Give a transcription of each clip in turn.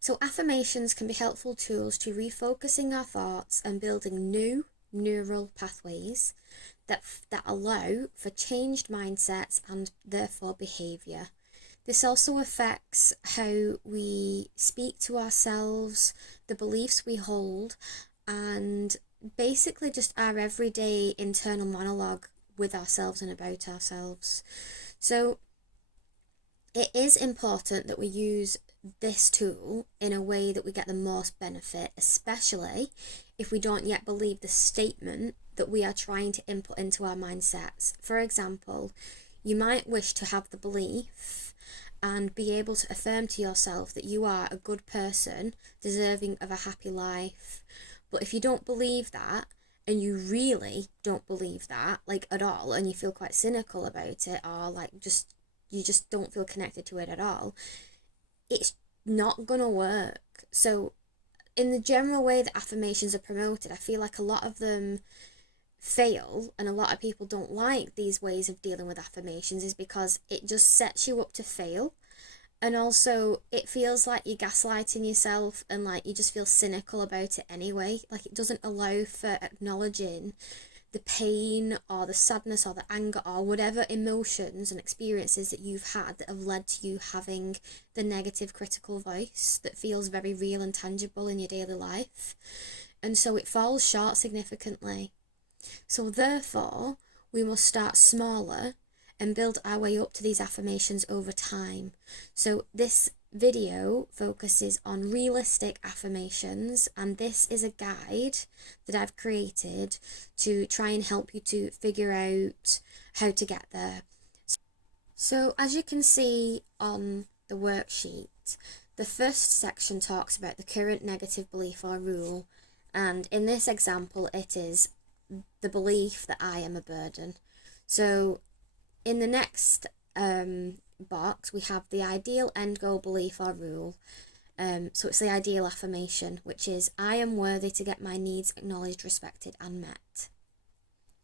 So affirmations can be helpful tools to refocusing our thoughts and building new neural pathways that allow for changed mindsets and therefore behaviour. This also affects how we speak to ourselves, the beliefs we hold, and basically just our everyday internal monologue with ourselves and about ourselves. So it is important that we use this tool in a way that we get the most benefit, especially if we don't yet believe the statement that we are trying to input into our mindsets. For example, you might wish to have the belief and be able to affirm to yourself that you are a good person deserving of a happy life. But if you don't believe that, and you really don't believe that, like at all, and you feel quite cynical about it, or like you just don't feel connected to it at all, it's not gonna work. So in the general way that affirmations are promoted, I feel like a lot of them fail, and a lot of people don't like these ways of dealing with affirmations is because it just sets you up to fail. And also it feels like you're gaslighting yourself, and like you just feel cynical about it anyway. Like it doesn't allow for acknowledging the pain or the sadness or the anger or whatever emotions and experiences that you've had that have led to you having the negative critical voice that feels very real and tangible in your daily life. And so it falls short significantly. So therefore, we must start smaller and build our way up to these affirmations over time. So this video focuses on realistic affirmations, and this is a guide that I've created to try and help you to figure out how to get there. So as you can see on the worksheet, the first section talks about the current negative belief or rule, and in this example it is the belief that I am a burden. So in the next box we have the ideal end goal belief or rule. So it's the ideal affirmation, which is I am worthy to get my needs acknowledged, respected and met.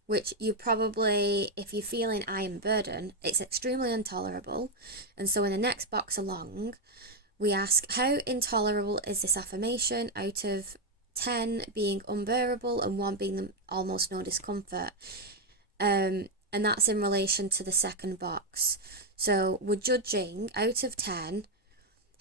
Which you probably, if you're feeling I am a burden, it's extremely intolerable. And so in the next box along, we ask how intolerable is this affirmation out of 10 being unbearable and 1 being almost no discomfort. And that's in relation to the second box. So we're judging out of 10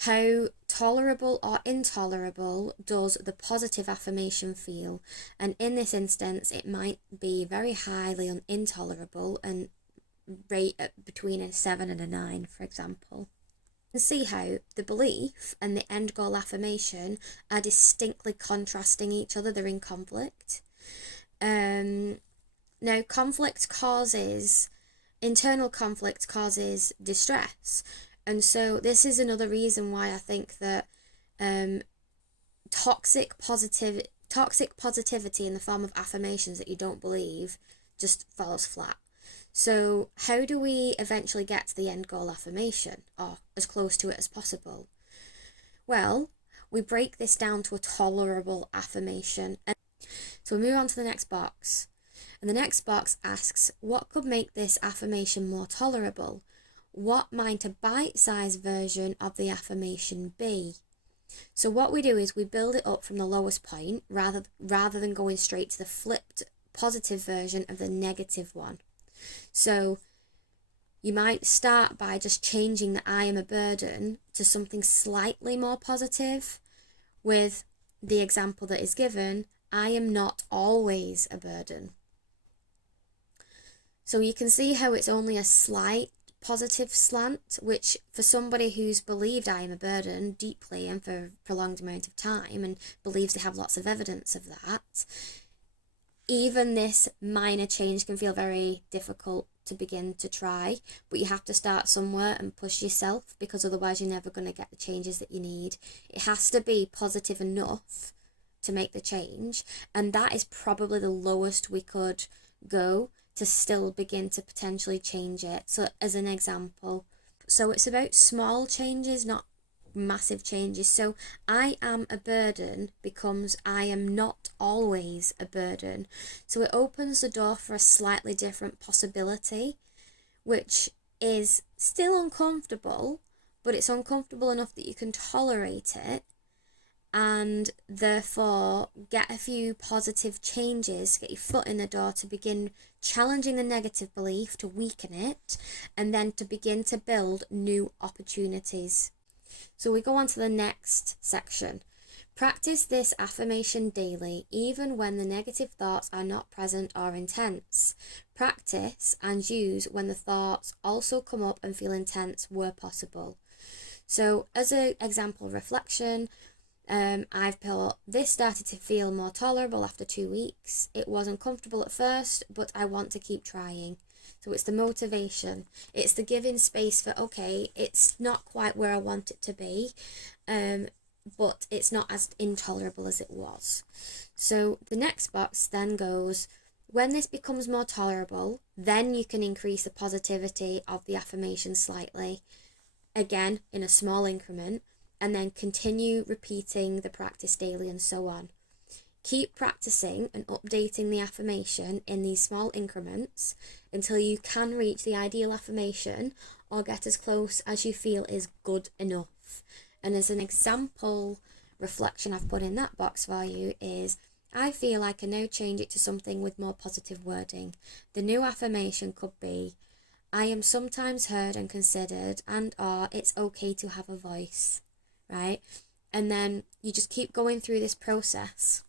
how tolerable or intolerable does the positive affirmation feel. And in this instance, it might be very highly intolerable and rate between a 7 and a 9, for example. And see how the belief and the end goal affirmation are distinctly contrasting each other. They're in conflict. Now, internal conflict causes distress. And so this is another reason why I think that toxic positivity in the form of affirmations that you don't believe just falls flat. So how do we eventually get to the end goal affirmation, or as close to it as possible? Well, we break this down to a tolerable affirmation. So we move on to the next box. And the next box asks, what could make this affirmation more tolerable? What might a bite-sized version of the affirmation be? So what we do is we build it up from the lowest point rather than going straight to the flipped positive version of the negative one. So you might start by just changing the I am a burden to something slightly more positive with the example that is given, I am not always a burden. So you can see how it's only a slight positive slant, which for somebody who's believed I am a burden deeply and for a prolonged amount of time and believes they have lots of evidence of that, even this minor change can feel very difficult to begin to try, but you have to start somewhere and push yourself, because otherwise you're never going to get the changes that you need. It has to be positive enough to make the change, and that is probably the lowest we could go to still begin to potentially change it. So as an example, so it's about small changes, not massive changes. So I am a burden becomes I am not always a burden. So it opens the door for a slightly different possibility, which is still uncomfortable, but it's uncomfortable enough that you can tolerate it, and therefore get a few positive changes, get your foot in the door to begin challenging the negative belief, to weaken it, and then to begin to build new opportunities. So we go on to the next section. Practice this affirmation daily, even when the negative thoughts are not present or intense. Practice and use when the thoughts also come up and feel intense where possible. So as an example reflection, I've put, this started to feel more tolerable after 2 weeks. It was uncomfortable at first, but I want to keep trying. So it's the motivation. It's the giving space for, okay, it's not quite where I want it to be, but it's not as intolerable as it was. So the next box then goes, when this becomes more tolerable, then you can increase the positivity of the affirmation slightly, again in a small increment, and then continue repeating the practice daily and so on. Keep practicing and updating the affirmation in these small increments until you can reach the ideal affirmation or get as close as you feel is good enough. And as an example reflection I've put in that box for you is, I feel I can now change it to something with more positive wording. The new affirmation could be, I am sometimes heard and considered, and or it's okay to have a voice, right? And then you just keep going through this process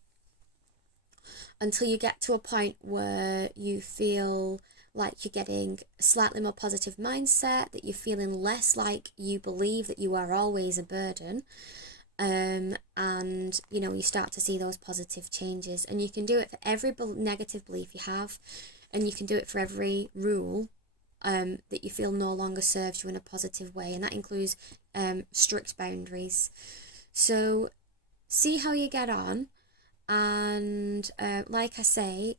until you get to a point where you feel like you're getting a slightly more positive mindset, that you're feeling less like you believe that you are always a burden, and you start to see those positive changes. And you can do it for every negative belief you have, and you can do it for every rule that you feel no longer serves you in a positive way, and that includes strict boundaries. So see how you get on, and like I say,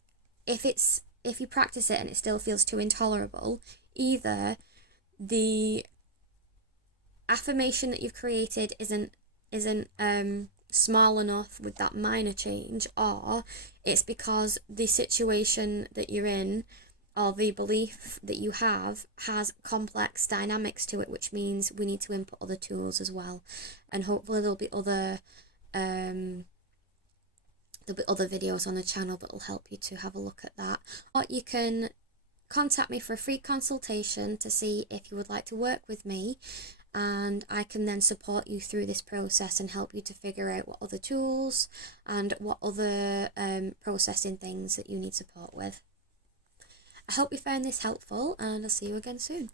if you practice it and it still feels too intolerable, either the affirmation that you've created isn't small enough with that minor change, or it's because the situation that you're in or the belief that you have has complex dynamics to it, which means we need to input other tools as well. And hopefully there'll be other videos on the channel that will help you to have a look at that. Or you can contact me for a free consultation to see if you would like to work with me, and I can then support you through this process and help you to figure out what other tools and what other processing things that you need support with. I hope you found this helpful, and I'll see you again soon.